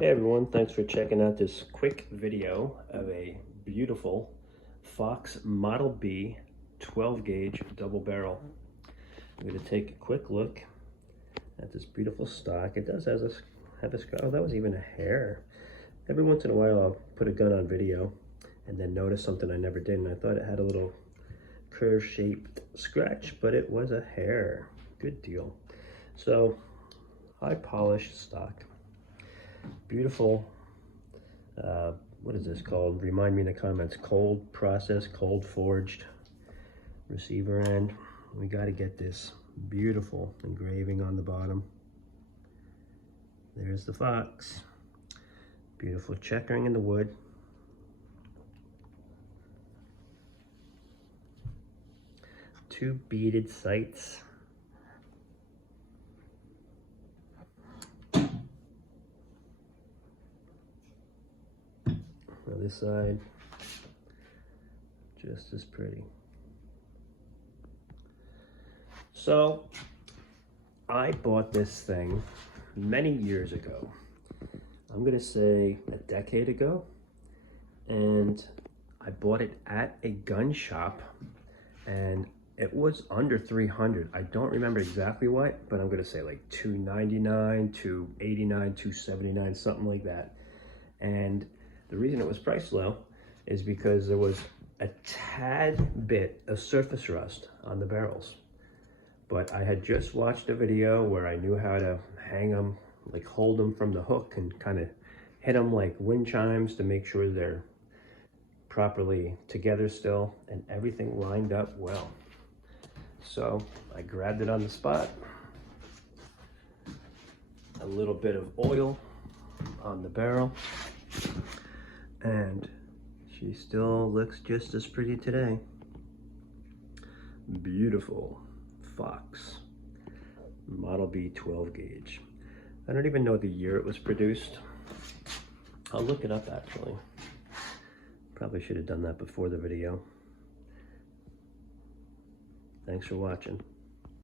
Hey everyone, thanks for checking out this quick video of a beautiful Fox Model B 12 gauge double barrel. I'm going to take a quick look at this beautiful stock. It does have a scratch. Oh, that was even a hair. Every once in a while I'll put a gun on video and then notice something I never did, and I thought it had a little curve shaped scratch, but it was a hair. Good deal. So high polished stock. Beautiful, what is this called? Remind me in the comments. Cold process, cold forged receiver end. We got to get this beautiful engraving on the bottom. There's the Fox. Beautiful checkering in the wood. Two beaded sights. This side, just as pretty. So I bought this thing many years ago. I'm gonna say a decade ago, and I bought it at a gun shop, and it was under 300. I don't remember exactly what, but I'm gonna say like 299, 289, 279, something like that. And the reason it was priced low is because there was a tad bit of surface rust on the barrels. But I had just watched a video where I knew how to hang them, like hold them from the hook and kind of hit them like wind chimes to make sure they're properly together still, and everything lined up well. So I grabbed it on the spot. A little bit of oil on the barrel, and she still looks just as pretty today. Beautiful Fox Model B 12 gauge. I don't even know the year it was produced. I'll look it up actually. Probably should have done that before the video. Thanks for watching.